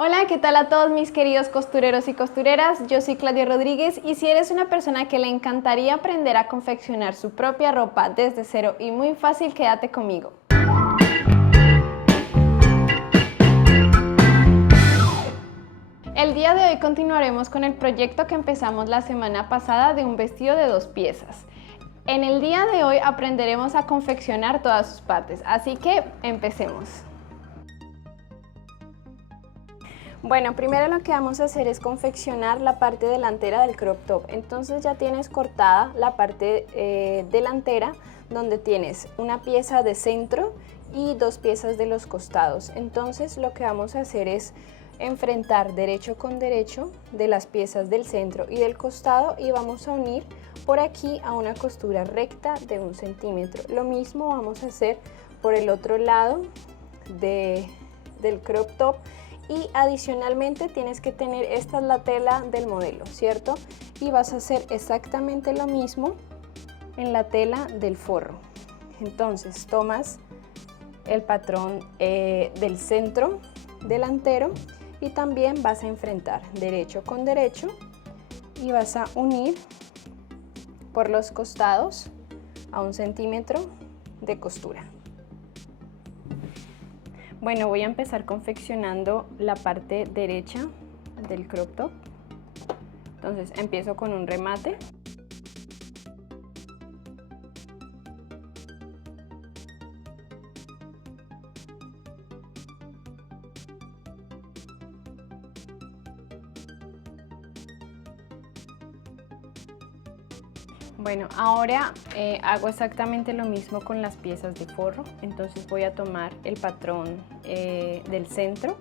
Hola, ¿qué tal a todos mis queridos costureros y costureras? Yo soy Claudia Rodríguez y si eres una persona que le encantaría aprender a confeccionar su propia ropa desde cero y muy fácil, quédate conmigo. El día de hoy continuaremos con el proyecto que empezamos la semana pasada de un vestido de 2 piezas. En el día de hoy aprenderemos a confeccionar todas sus partes, así que empecemos. Bueno, primero lo que vamos a hacer es confeccionar la parte delantera del crop top. Entonces ya tienes cortada la parte delantera, donde tienes una pieza de centro y 2 piezas de los costados. Entonces lo que vamos a hacer es enfrentar derecho con derecho de las piezas del centro y del costado y vamos a unir por aquí a una costura recta de 1 centímetro. Lo mismo vamos a hacer por el otro lado del crop top. Y adicionalmente tienes que tener, esta es la tela del modelo, ¿cierto? Y vas a hacer exactamente lo mismo en la tela del forro. Entonces tomas el patrón del centro delantero y también vas a enfrentar derecho con derecho y vas a unir por los costados a 1 centímetro de costura. Bueno, voy a empezar confeccionando la parte derecha del crop top. Entonces empiezo con un remate. Bueno, ahora hago exactamente lo mismo con las piezas de forro. Entonces voy a tomar el patrón del centro,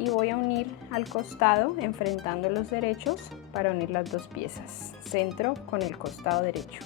y voy a unir al costado enfrentando los derechos para unir las 2 piezas, centro con el costado derecho.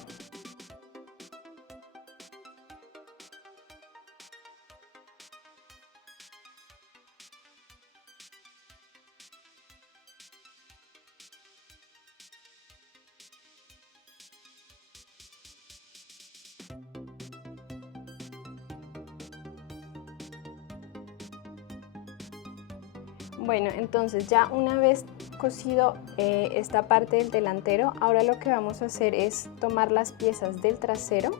Bueno, entonces ya una vez cosido esta parte del delantero, ahora lo que vamos a hacer es tomar las piezas del trasero,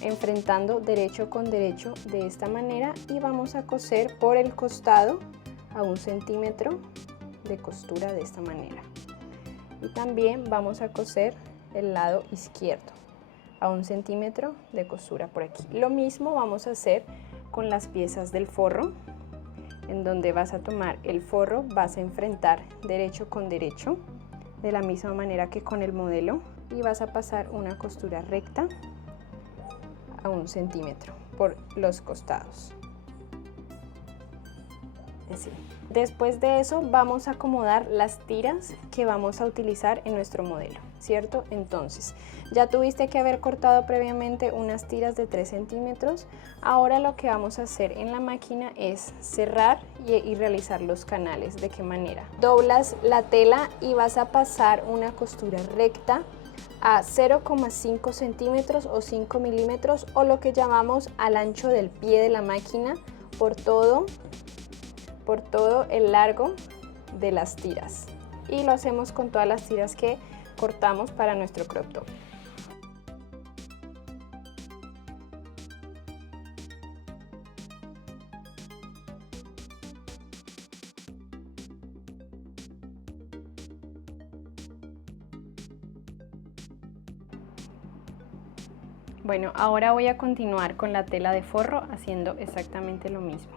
enfrentando derecho con derecho de esta manera y vamos a coser por el costado a 1 centímetro de costura de esta manera. Y también vamos a coser el lado izquierdo a 1 centímetro de costura por aquí. Lo mismo vamos a hacer con las piezas del forro, en donde vas a tomar el forro, vas a enfrentar derecho con derecho de la misma manera que con el modelo y vas a pasar una costura recta a 1 centímetro por los costados. Así. Después de eso vamos a acomodar las tiras que vamos a utilizar en nuestro modelo, ¿cierto? Entonces ya tuviste que haber cortado previamente unas tiras de 3 centímetros. Ahora lo que vamos a hacer en la máquina es cerrar y realizar los canales. ¿De qué manera? Doblas la tela y vas a pasar una costura recta a 0,5 centímetros o 5 milímetros o lo que llamamos al ancho del pie de la máquina por todo el largo de las tiras, y lo hacemos con todas las tiras que cortamos para nuestro crop top. Bueno, ahora voy a continuar con la tela de forro haciendo exactamente lo mismo.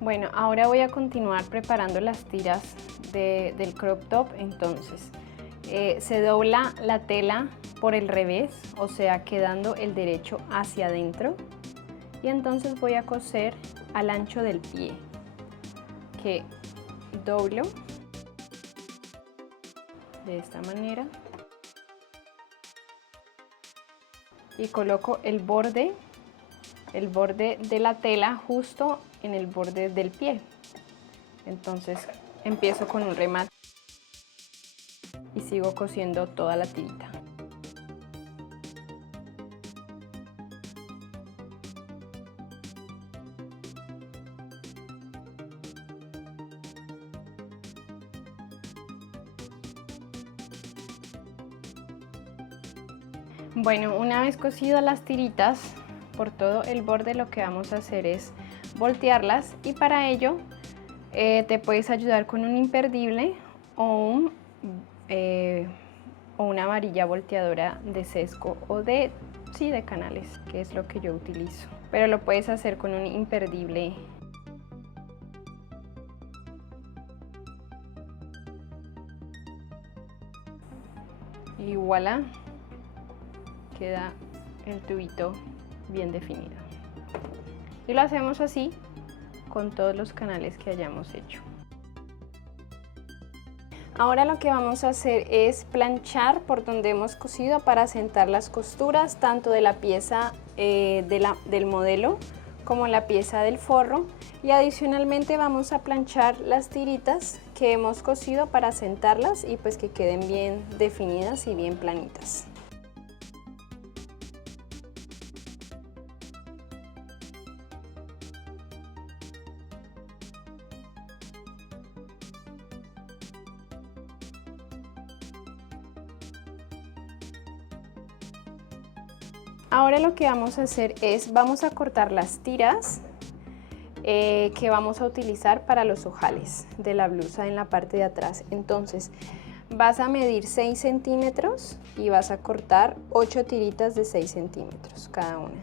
Bueno, ahora voy a continuar preparando las tiras del crop top. Entonces, se dobla la tela por el revés, o sea, quedando el derecho hacia adentro. Y entonces voy a coser al ancho del pie, que doblo de esta manera y coloco el borde de la tela justo en el borde del pie. Entonces empiezo con un remate y sigo cosiendo toda la tirita. Bueno, una vez cosidas las tiritas por todo el borde, lo que vamos a hacer es voltearlas, y para ello te puedes ayudar con un imperdible o una varilla volteadora de sesgo o de canales, que es lo que yo utilizo, pero lo puedes hacer con un imperdible. Y voilà, queda el tubito bien definido. Y lo hacemos así con todos los canales que hayamos hecho. Ahora lo que vamos a hacer es planchar por donde hemos cosido para asentar las costuras tanto de la pieza del modelo como la pieza del forro, y adicionalmente vamos a planchar las tiritas que hemos cosido para asentarlas y pues que queden bien definidas y bien planitas. Ahora lo que vamos a hacer es, vamos a cortar las tiras que vamos a utilizar para los ojales de la blusa en la parte de atrás. Entonces vas a medir 6 centímetros y vas a cortar 8 tiritas de 6 centímetros cada una.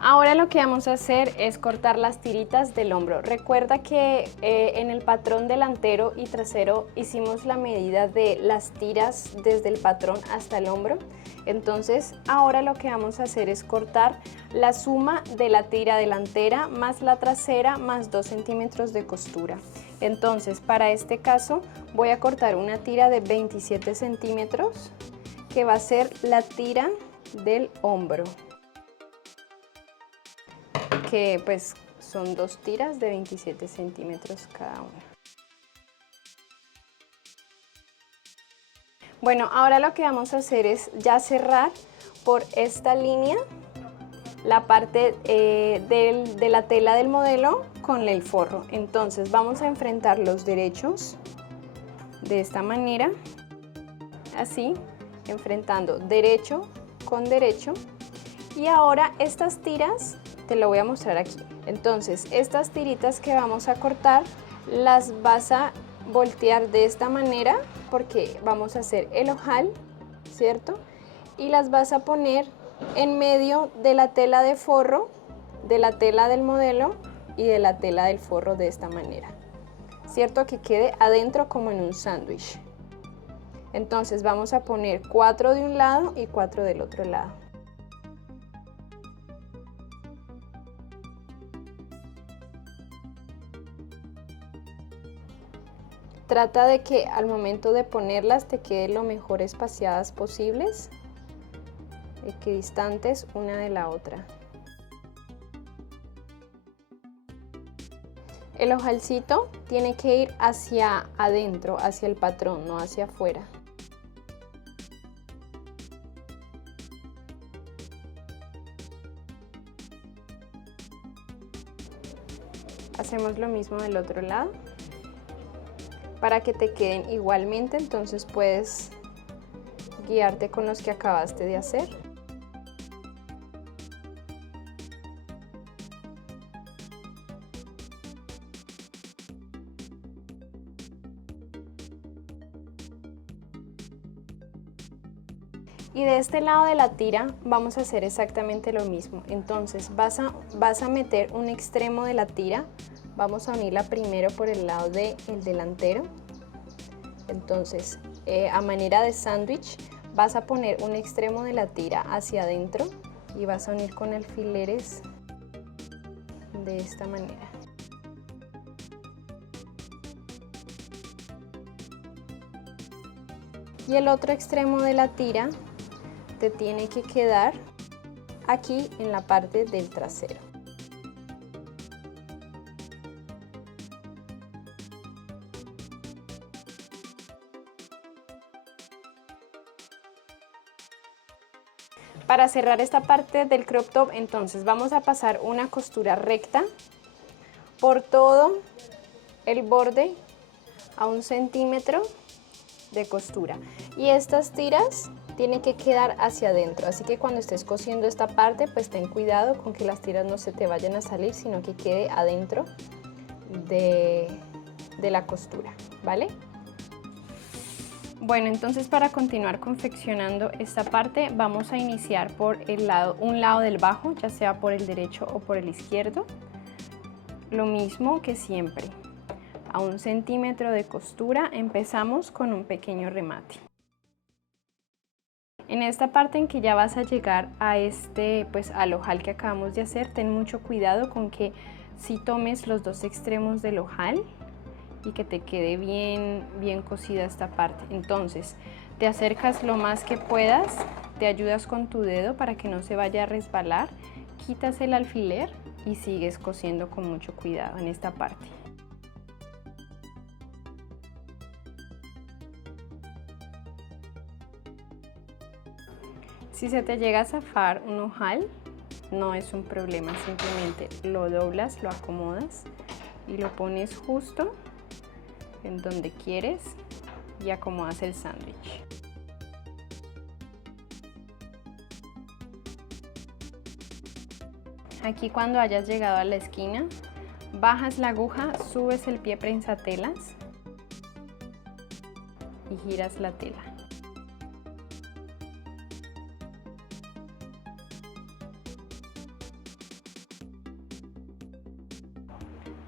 Ahora lo que vamos a hacer es cortar las tiritas del hombro. Recuerda que en el patrón delantero y trasero hicimos la medida de las tiras desde el patrón hasta el hombro. Entonces ahora lo que vamos a hacer es cortar la suma de la tira delantera más la trasera más 2 centímetros de costura. Entonces para este caso voy a cortar una tira de 27 centímetros que va a ser la tira del hombro, que pues son 2 tiras de 27 centímetros cada una. Bueno, ahora lo que vamos a hacer es ya cerrar por esta línea la parte de la tela del modelo con el forro. Entonces vamos a enfrentar los derechos de esta manera, así, enfrentando derecho con derecho, y ahora estas tiras te lo voy a mostrar aquí. Entonces estas tiritas que vamos a cortar las vas a voltear de esta manera porque vamos a hacer el ojal, ¿cierto? Y las vas a poner en medio de la tela de forro, de la tela del modelo y de la tela del forro de esta manera, ¿cierto? Que quede adentro como en un sándwich. Entonces vamos a poner 4 de un lado y 4 del otro lado. Trata de que al momento de ponerlas te queden lo mejor espaciadas posibles, equidistantes una de la otra. El ojalcito tiene que ir hacia adentro, hacia el patrón, no hacia afuera. Hacemos lo mismo del otro lado para que te queden igualmente, entonces puedes guiarte con los que acabaste de hacer. Y de este lado de la tira vamos a hacer exactamente lo mismo. Entonces vas a meter un extremo de la tira. Vamos a unirla primero por el lado del delantero. Entonces, a manera de sándwich, vas a poner un extremo de la tira hacia adentro y vas a unir con alfileres de esta manera. Y el otro extremo de la tira te tiene que quedar aquí en la parte del trasero. Para cerrar esta parte del crop top, entonces vamos a pasar una costura recta por todo el borde a 1 centímetro de costura, y estas tiras tienen que quedar hacia adentro, así que cuando estés cosiendo esta parte, pues ten cuidado con que las tiras no se te vayan a salir, sino que quede adentro de la costura, ¿vale? Bueno, entonces para continuar confeccionando esta parte vamos a iniciar por un lado del bajo, ya sea por el derecho o por el izquierdo. Lo mismo que siempre, a 1 centímetro de costura empezamos con un pequeño remate. En esta parte en que ya vas a llegar a al ojal que acabamos de hacer, ten mucho cuidado con que si tomes los dos extremos del ojal y que te quede bien cosida esta parte. Entonces te acercas lo más que puedas, te ayudas con tu dedo para que no se vaya a resbalar, quitas el alfiler y sigues cosiendo con mucho cuidado en esta parte. Si se te llega a zafar un ojal, no es un problema, simplemente lo doblas, lo acomodas y lo pones justo en donde quieres y acomodas el sándwich. Aquí cuando hayas llegado a la esquina, bajas la aguja, subes el pie prensatelas y giras la tela.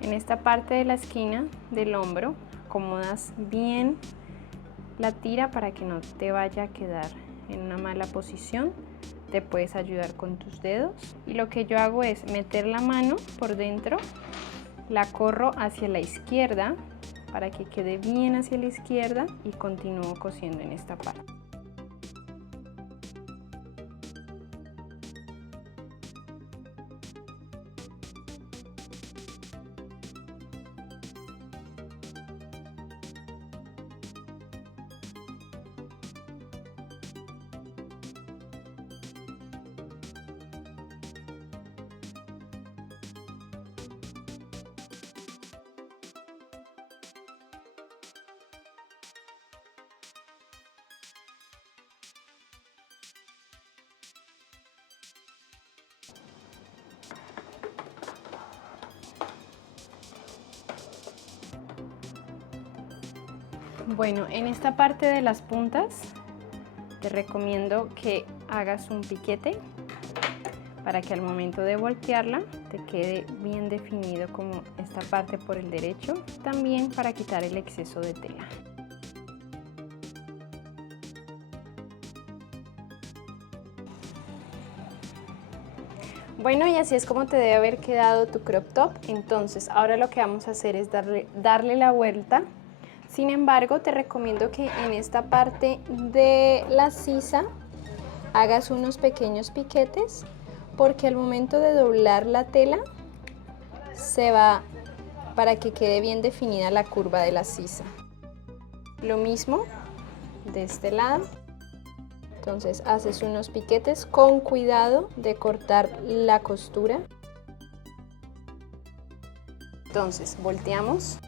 En esta parte de la esquina del hombro, acomodas bien la tira para que no te vaya a quedar en una mala posición. Te puedes ayudar con tus dedos y lo que yo hago es meter la mano por dentro, la corro hacia la izquierda para que quede bien hacia la izquierda y continúo cosiendo en esta parte. Bueno, en esta parte de las puntas te recomiendo que hagas un piquete para que al momento de voltearla te quede bien definido como esta parte por el derecho, también para quitar el exceso de tela. Bueno, y así es como te debe haber quedado tu crop top. Entonces ahora lo que vamos a hacer es darle la vuelta. Sin embargo, te recomiendo que en esta parte de la sisa hagas unos pequeños piquetes, porque al momento de doblar la tela se va para que quede bien definida la curva de la sisa. Lo mismo de este lado. Entonces haces unos piquetes con cuidado de cortar la costura. Entonces volteamos.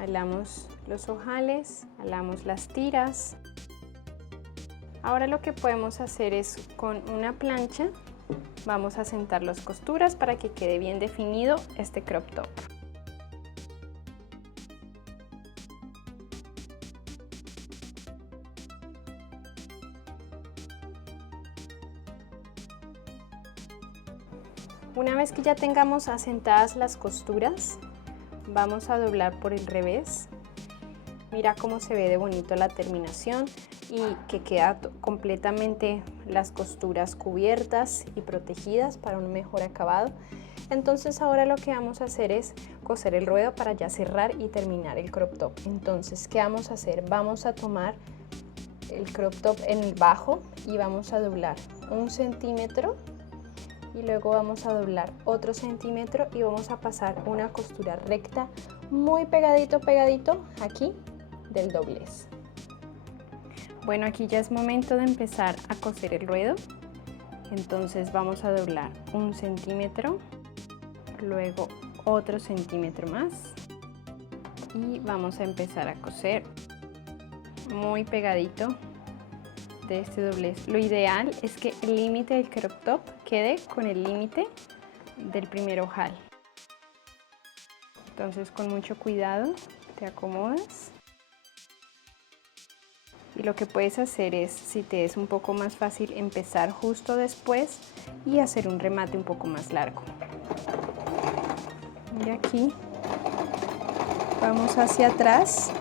Alamos los ojales, alamos las tiras. Ahora lo que podemos hacer es con una plancha, vamos a sentar las costuras para que quede bien definido este crop top. Una vez que ya tengamos asentadas las costuras, vamos a doblar por el revés. Mira cómo se ve de bonito la terminación y que queda completamente las costuras cubiertas y protegidas para un mejor acabado. Entonces ahora lo que vamos a hacer es coser el ruedo para ya cerrar y terminar el crop top. Entonces, ¿qué vamos a hacer? Vamos a tomar el crop top en el bajo y vamos a doblar 1 centímetro y luego vamos a doblar otro centímetro y vamos a pasar una costura recta muy pegadito aquí del doblez. Bueno, aquí ya es momento de empezar a coser el ruedo. Entonces vamos a doblar 1 centímetro, luego otro centímetro más y vamos a empezar a coser muy pegadito de este doblez. Lo ideal es que el límite del crop top quede con el límite del primer ojal. Entonces con mucho cuidado te acomodas. Y lo que puedes hacer es, si te es un poco más fácil, empezar justo después y hacer un remate un poco más largo. Y aquí vamos hacia atrás.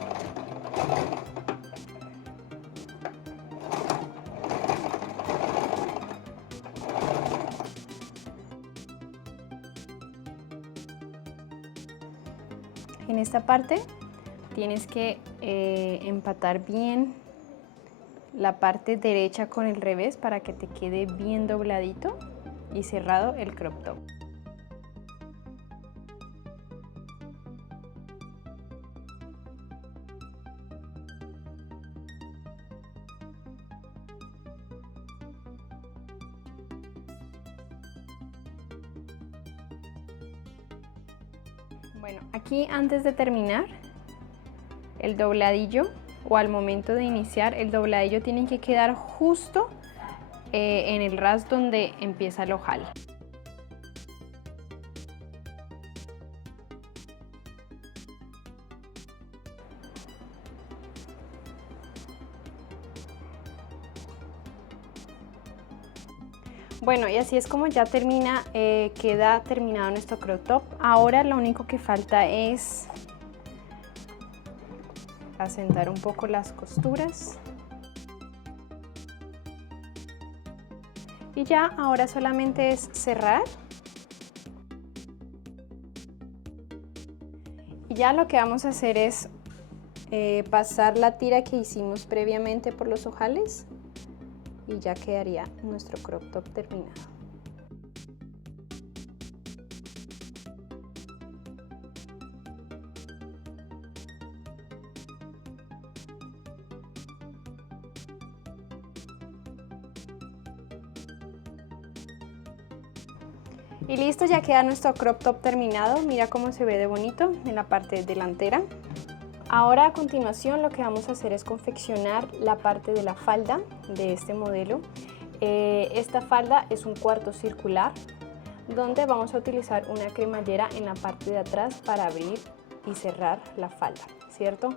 En esta parte tienes que empatar bien la parte derecha con el revés para que te quede bien dobladito y cerrado el crop top. Bueno, aquí antes de terminar el dobladillo o al momento de iniciar, el dobladillo tiene que quedar justo en el ras donde empieza el ojal. Bueno, y así es como ya queda terminado nuestro crop top. Ahora lo único que falta es asentar un poco las costuras. Y ya, ahora solamente es cerrar. Y ya lo que vamos a hacer es pasar la tira que hicimos previamente por los ojales. Y ya quedaría nuestro crop top terminado. Y listo, ya queda nuestro crop top terminado. Mira cómo se ve de bonito en la parte delantera. Ahora a continuación lo que vamos a hacer es confeccionar la parte de la falda de este modelo. Esta falda es un cuarto circular donde vamos a utilizar una cremallera en la parte de atrás para abrir y cerrar la falda, ¿cierto?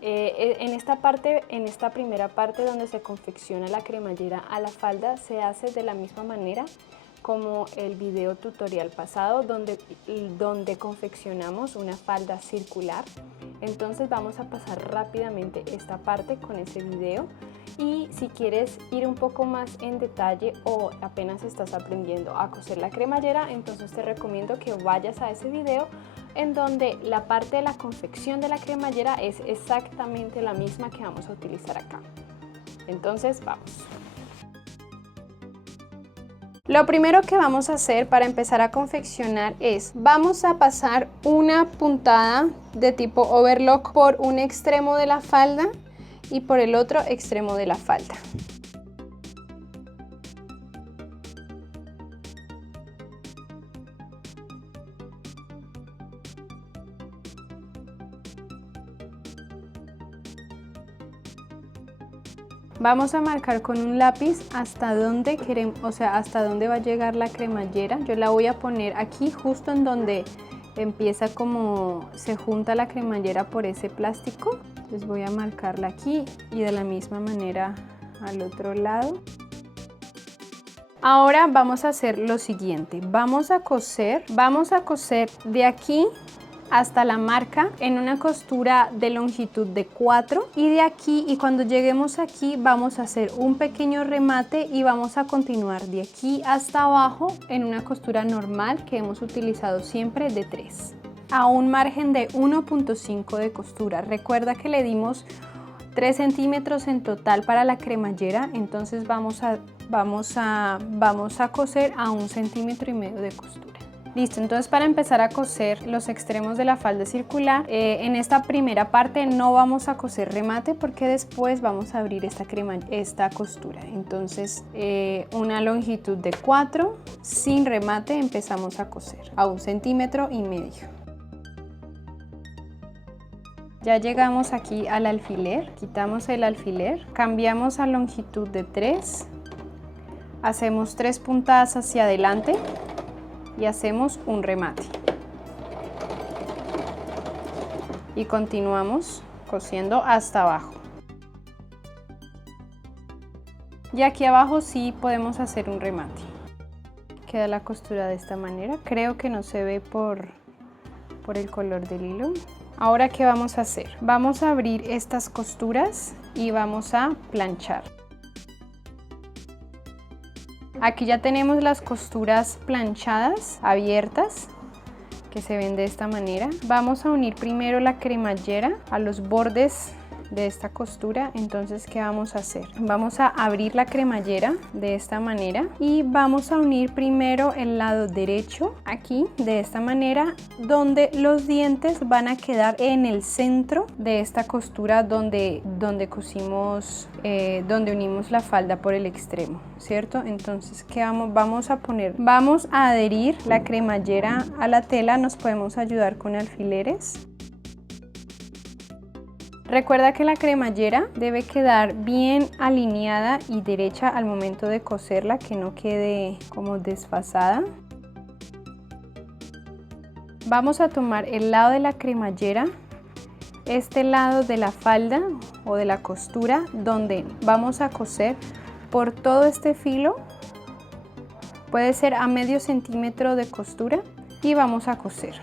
En esta primera parte donde se confecciona la cremallera a la falda se hace de la misma manera como el video tutorial pasado donde confeccionamos una falda circular. Entonces vamos a pasar rápidamente esta parte con ese video y si quieres ir un poco más en detalle o apenas estás aprendiendo a coser la cremallera, entonces te recomiendo que vayas a ese video en donde la parte de la confección de la cremallera es exactamente la misma que vamos a utilizar acá. Entonces vamos. Lo primero que vamos a hacer para empezar a confeccionar es, vamos a pasar una puntada de tipo overlock por un extremo de la falda y por el otro extremo de la falda. Vamos a marcar con un lápiz hasta dónde queremos, o sea, hasta dónde va a llegar la cremallera. Yo la voy a poner aquí justo en donde empieza como se junta la cremallera por ese plástico. Entonces voy a marcarla aquí y de la misma manera al otro lado. Ahora vamos a hacer lo siguiente, vamos a coser de aquí hasta la marca en una costura de longitud de 4 y de aquí, y cuando lleguemos aquí vamos a hacer un pequeño remate y vamos a continuar de aquí hasta abajo en una costura normal que hemos utilizado siempre de 3 a un margen de 1.5 de costura. Recuerda que le dimos 3 centímetros en total para la cremallera, entonces vamos a coser a 1,5 centímetros de costura. Listo, entonces para empezar a coser los extremos de la falda circular, en esta primera parte no vamos a coser remate porque después vamos a abrir esta costura. Entonces una longitud de 4, sin remate empezamos a coser a 1,5 centímetros. Ya llegamos aquí al alfiler, quitamos el alfiler, cambiamos a longitud de 3, hacemos 3 puntadas hacia adelante y hacemos un remate. Y continuamos cosiendo hasta abajo. Y aquí abajo sí podemos hacer un remate. Queda la costura de esta manera. Creo que no se ve por el color del hilo. Ahora, ¿qué vamos a hacer? Vamos a abrir estas costuras y vamos a planchar. Aquí ya tenemos las costuras planchadas, abiertas, que se ven de esta manera. Vamos a unir primero la cremallera a los bordes de esta costura. Entonces, ¿qué vamos a hacer? Vamos a abrir la cremallera de esta manera y vamos a unir primero el lado derecho aquí de esta manera, donde los dientes van a quedar en el centro de esta costura donde cosimos, donde unimos la falda por el extremo, ¿cierto? Entonces, ¿qué vamos a poner? Vamos a adherir la cremallera a la tela. Nos podemos ayudar con alfileres. Recuerda que la cremallera debe quedar bien alineada y derecha al momento de coserla, que no quede como desfasada. Vamos a tomar el lado de la cremallera, este lado de la falda o de la costura, donde vamos a coser por todo este filo, puede ser a medio centímetro de costura, y vamos a coser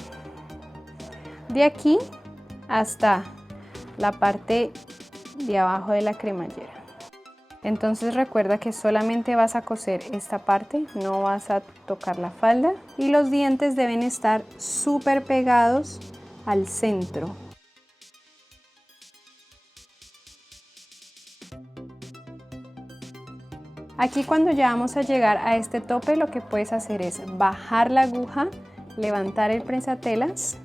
de aquí hasta la parte de abajo de la cremallera. Entonces recuerda que solamente vas a coser esta parte, no vas a tocar la falda, y los dientes deben estar súper pegados al centro. Aquí, cuando ya vamos a llegar a este tope, lo que puedes hacer es bajar la aguja, levantar el prensatelas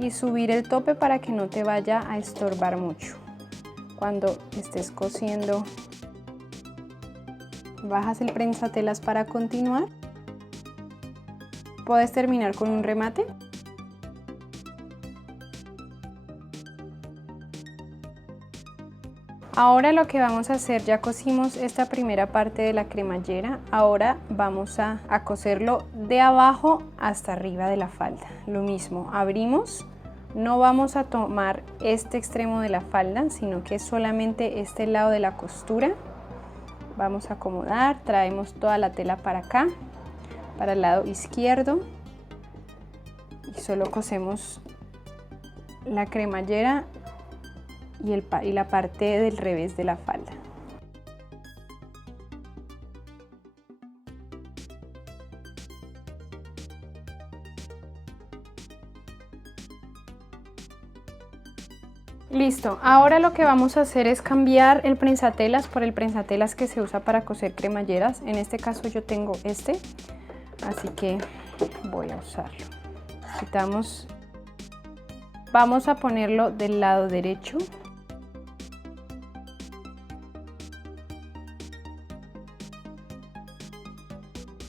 y subir el tope para que no te vaya a estorbar mucho. Cuando estés cosiendo, bajas el prensatelas para continuar. Puedes terminar con un remate. Ahora lo que vamos a hacer, ya cosimos esta primera parte de la cremallera, ahora vamos a coserlo de abajo hasta arriba de la falda. Lo mismo, abrimos, no vamos a tomar este extremo de la falda, sino que solamente este lado de la costura. Vamos a acomodar, traemos toda la tela para acá, para el lado izquierdo, y solo cosemos la cremallera y la parte del revés de la falda. Listo, ahora lo que vamos a hacer es cambiar el prensatelas por el prensatelas que se usa para coser cremalleras. En este caso yo tengo este, así que voy a usarlo. Quitamos, vamos a ponerlo del lado derecho.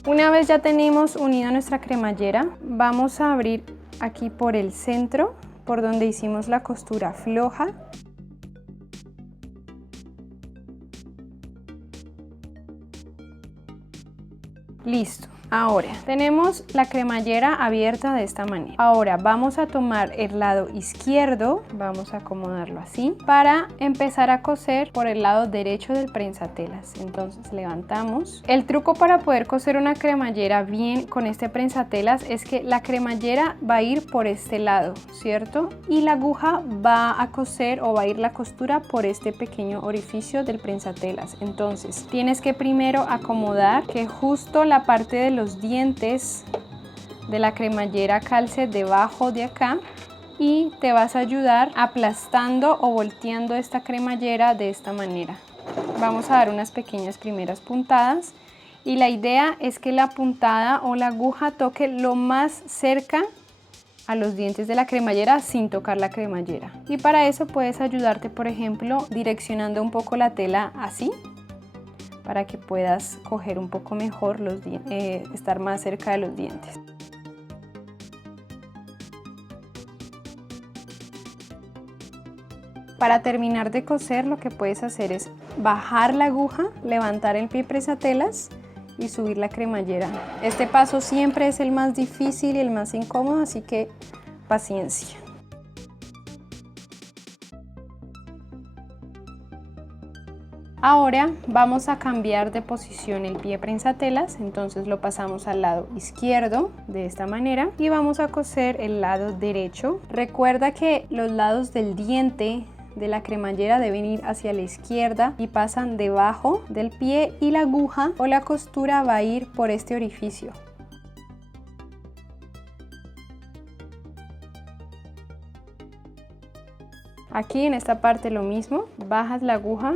Una vez ya tenemos unida nuestra cremallera, vamos a abrir aquí por el centro, por donde hicimos la costura floja. Listo. Ahora tenemos la cremallera abierta de esta manera. Ahora vamos a tomar el lado izquierdo, vamos a acomodarlo así, para empezar a coser por el lado derecho del prensatelas. Entonces levantamos. El truco para poder coser una cremallera bien con este prensatelas es que la cremallera va a ir por este lado, ¿cierto? Y la aguja va a coser, o va a ir la costura por este pequeño orificio del prensatelas. Entonces tienes que primero acomodar que justo la parte de los dientes de la cremallera calce debajo de acá, y te vas a ayudar aplastando o volteando esta cremallera de esta manera. Vamos a dar unas pequeñas primeras puntadas y la idea es que la puntada o la aguja toque lo más cerca a los dientes de la cremallera sin tocar la cremallera. Y para eso puedes ayudarte, por ejemplo, direccionando un poco la tela así, para que puedas coger un poco mejor estar más cerca de los dientes. Para terminar de coser, lo que puedes hacer es bajar la aguja, levantar el pie presatelas y subir la cremallera. Este paso siempre es el más difícil y el más incómodo, así que paciencia. Ahora vamos a cambiar de posición el pie prensatelas, entonces lo pasamos al lado izquierdo de esta manera y vamos a coser el lado derecho. Recuerda que los lados del diente de la cremallera deben ir hacia la izquierda y pasan debajo del pie y la aguja o la costura va a ir por este orificio. Aquí en esta parte lo mismo, bajas la aguja,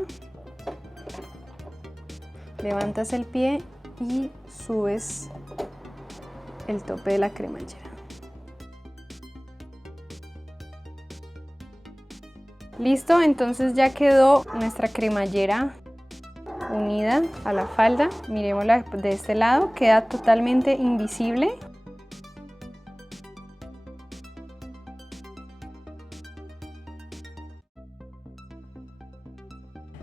levantas el pie y subes el tope de la cremallera. Listo, entonces ya quedó nuestra cremallera unida a la falda. Miremosla de este lado, queda totalmente invisible.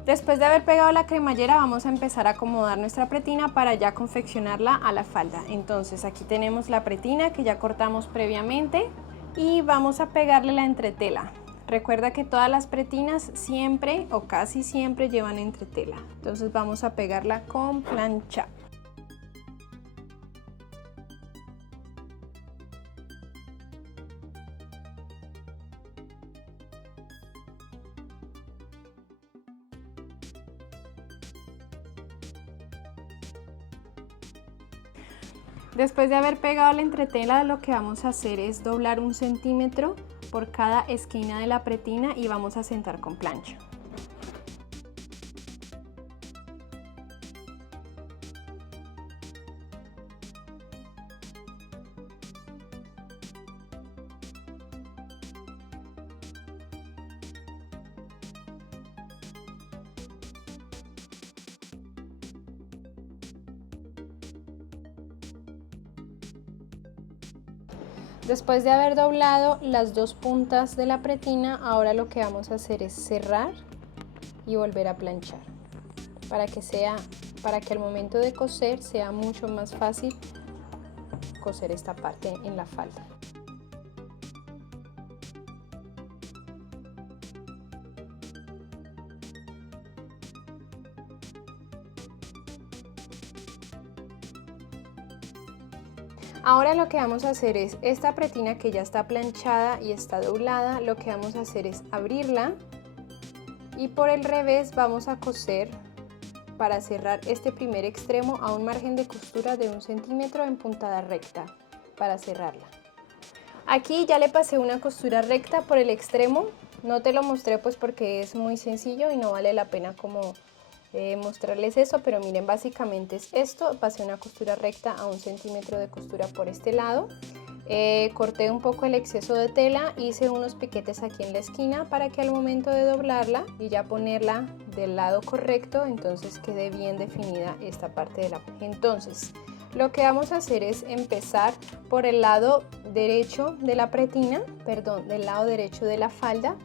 Después de haber pegado la cremallera vamos a empezar a acomodar nuestra pretina para ya confeccionarla a la falda. Entonces aquí tenemos la pretina que ya cortamos previamente y vamos a pegarle la entretela. Recuerda que todas las pretinas siempre o casi siempre llevan entretela. Entonces vamos a pegarla con plancha. Después de haber pegado la entretela, lo que vamos a hacer es doblar 1 centímetro por cada esquina de la pretina y vamos a sentar con plancha. Después de haber doblado las 2 puntas de la pretina, ahora lo que vamos a hacer es cerrar y volver a planchar para que al momento de coser sea mucho más fácil coser esta parte en la falda. Ahora lo que vamos a hacer es esta pretina que ya está planchada y está doblada, lo que vamos a hacer es abrirla y por el revés vamos a coser para cerrar este primer extremo a un margen de costura de 1 centímetro en puntada recta para cerrarla. Aquí ya le pasé una costura recta por el extremo, no te lo mostré pues porque es muy sencillo y no vale la pena como mostrarles eso, pero miren, básicamente es esto. Pasé una costura recta a 1 centímetro de costura por este lado, corté un poco el exceso de tela, hice unos piquetes aquí en la esquina para que al momento de doblarla y ya ponerla del lado correcto, entonces quede bien definida esta parte de la. Entonces lo que vamos a hacer es empezar por el lado derecho de la pretina, perdón, del lado derecho de la falda,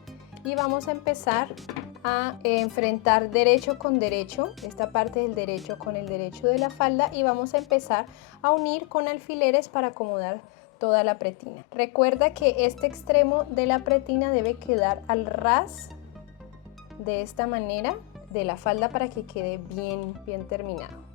y vamos a empezar a enfrentar derecho con derecho, esta parte del derecho con el derecho de la falda, y vamos a empezar a unir con alfileres para acomodar toda la pretina. Recuerda que este extremo de la pretina debe quedar al ras de esta manera de la falda para que quede bien terminado.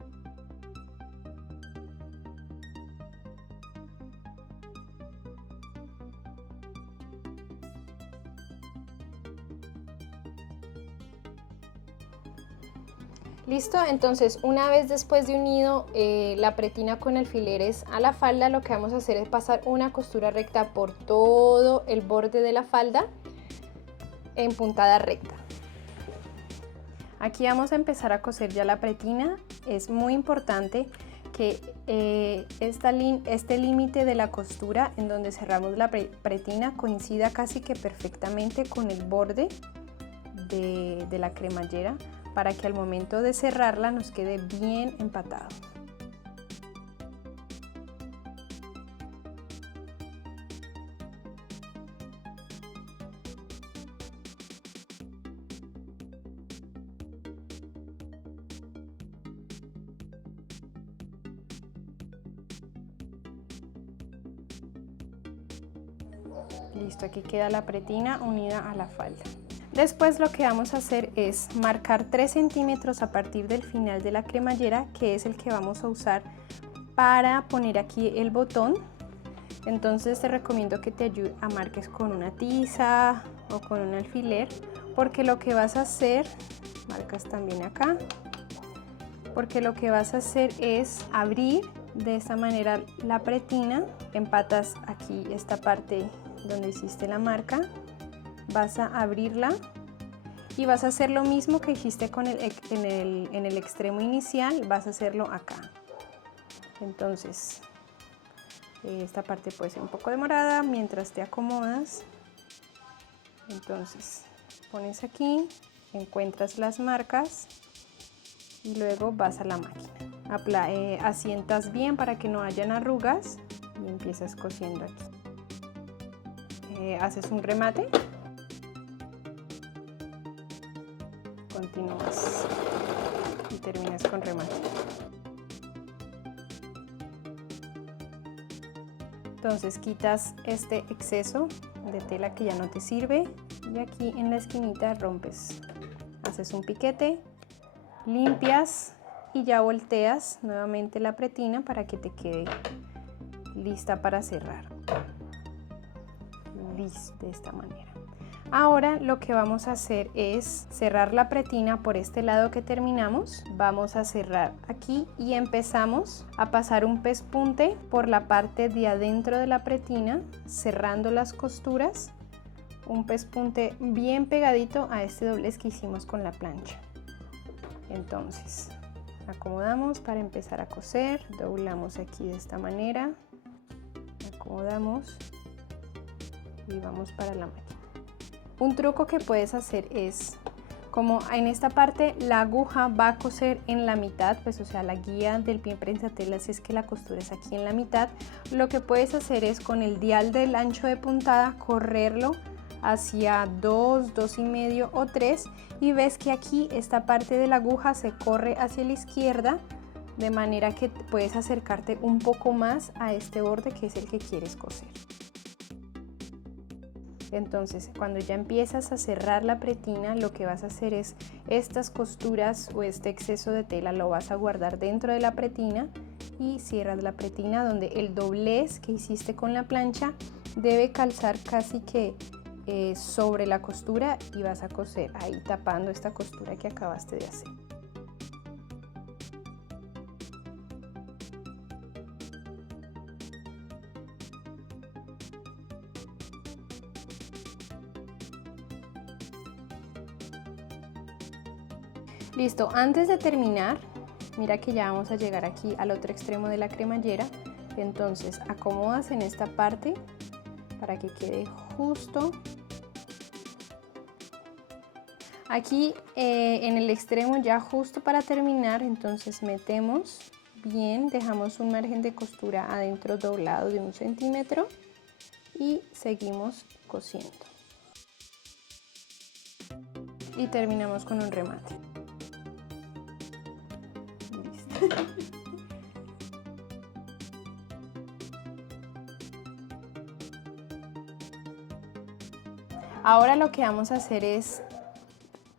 Listo, entonces una vez después de unido la pretina con alfileres a la falda, lo que vamos a hacer es pasar una costura recta por todo el borde de la falda en puntada recta. Aquí vamos a empezar a coser ya la pretina. Es muy importante que este límite de la costura en donde cerramos la pretina coincida casi que perfectamente con el borde de la cremallera, para que al momento de cerrarla nos quede bien empatado. Listo, aquí queda la pretina unida a la falda. Después lo que vamos a hacer es marcar 3 centímetros a partir del final de la cremallera, que es el que vamos a usar para poner aquí el botón. Entonces te recomiendo que te ayude a marques con una tiza o con un alfiler, porque lo que vas a hacer, marcas también acá, porque lo que vas a hacer es abrir de esta manera la pretina, empatas aquí esta parte donde hiciste la marca, vas a abrirla y vas a hacer lo mismo que hiciste en el extremo inicial, vas a hacerlo acá. Entonces esta parte puede ser un poco demorada mientras te acomodas. Entonces pones aquí, encuentras las marcas y luego vas a la máquina. Asientas bien para que no hayan arrugas y empiezas cosiendo aquí. Haces un remate, continúas y terminas con remate. Entonces quitas este exceso de tela que ya no te sirve y aquí en la esquinita rompes, haces un piquete, limpias y ya volteas nuevamente la pretina para que te quede lista para cerrar. Listo, de esta manera. Ahora lo que vamos a hacer es cerrar la pretina por este lado que terminamos. Vamos a cerrar aquí y empezamos a pasar un pespunte por la parte de adentro de la pretina, cerrando las costuras. Un pespunte bien pegadito a este doblez que hicimos con la plancha. Entonces acomodamos para empezar a coser, doblamos aquí de esta manera, acomodamos y vamos para la máquina. Un truco que puedes hacer es, como en esta parte la aguja va a coser en la mitad, pues o sea la guía del pie prensatelas es que la costura es aquí en la mitad, lo que puedes hacer es con el dial del ancho de puntada correrlo hacia 2, 2,5 o 3 y ves que aquí esta parte de la aguja se corre hacia la izquierda, de manera que puedes acercarte un poco más a este borde que es el que quieres coser. Entonces cuando ya empiezas a cerrar la pretina, lo que vas a hacer es estas costuras o este exceso de tela lo vas a guardar dentro de la pretina y cierras la pretina donde el doblez que hiciste con la plancha debe calzar casi que sobre la costura y vas a coser ahí tapando esta costura que acabaste de hacer. Listo, antes de terminar, mira que ya vamos a llegar aquí al otro extremo de la cremallera, entonces acomodas en esta parte para que quede justo aquí en el extremo ya justo para terminar. Entonces metemos bien, dejamos un margen de costura adentro doblado de 1 centímetro y seguimos cosiendo y terminamos con un remate. Listo. Ahora lo que vamos a hacer es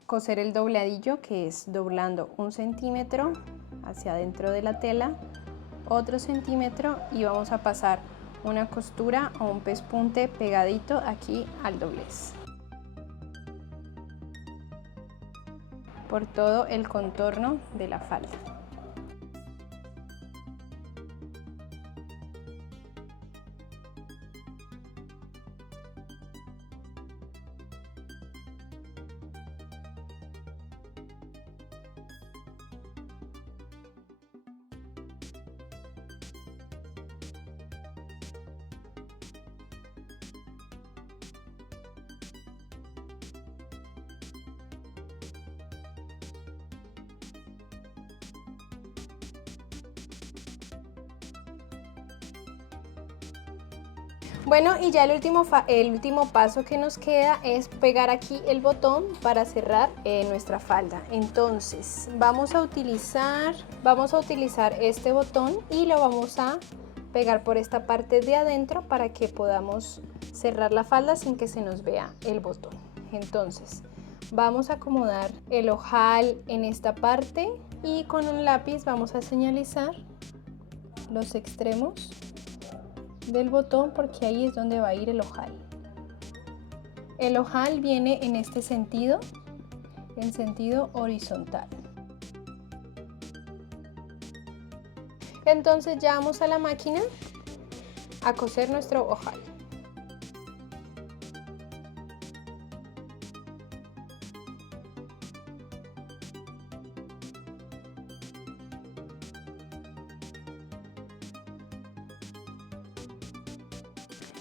coser el dobladillo, que es doblando 1 centímetro hacia adentro de la tela, otro centímetro y vamos a pasar una costura o un pespunte pegadito aquí al doblez. por todo el contorno de la falda. Bueno, y ya el último paso que nos queda es pegar aquí el botón para cerrar nuestra falda. Entonces vamos a utilizar este botón y lo vamos a pegar por esta parte de adentro para que podamos cerrar la falda sin que se nos vea el botón. Entonces vamos a acomodar el ojal en esta parte y con un lápiz vamos a señalizar los extremos del botón porque ahí es donde va a ir el ojal. El ojal viene en este sentido, en sentido horizontal. Entonces ya vamos a la máquina a coser nuestro ojal.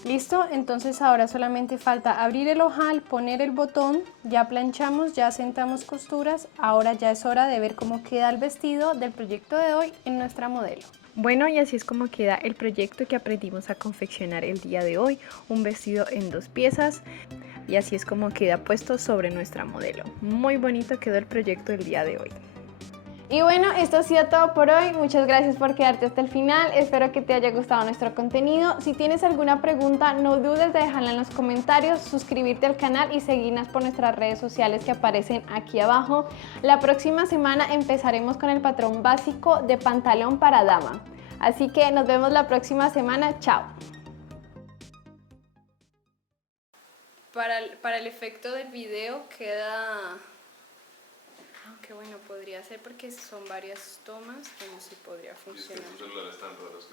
Listo, entonces ahora solamente falta abrir el ojal, poner el botón, ya planchamos, ya asentamos costuras, ahora ya es hora de ver cómo queda el vestido del proyecto de hoy en nuestra modelo. Bueno, y así es como queda el proyecto que aprendimos a confeccionar el día de hoy, un vestido en 2 piezas, y así es como queda puesto sobre nuestra modelo. Muy bonito quedó el proyecto del día de hoy. Y bueno, esto ha sido todo por hoy. Muchas gracias por quedarte hasta el final. Espero que te haya gustado nuestro contenido. Si tienes alguna pregunta, no dudes de dejarla en los comentarios, suscribirte al canal y seguirnos por nuestras redes sociales que aparecen aquí abajo. La próxima semana empezaremos con el patrón básico de pantalón para dama. Así que nos vemos la próxima semana. Chao. Para el efecto del video queda... Aunque bueno, podría ser porque son varias tomas, que no sé si podría funcionar. Y es que tus celulares están raros.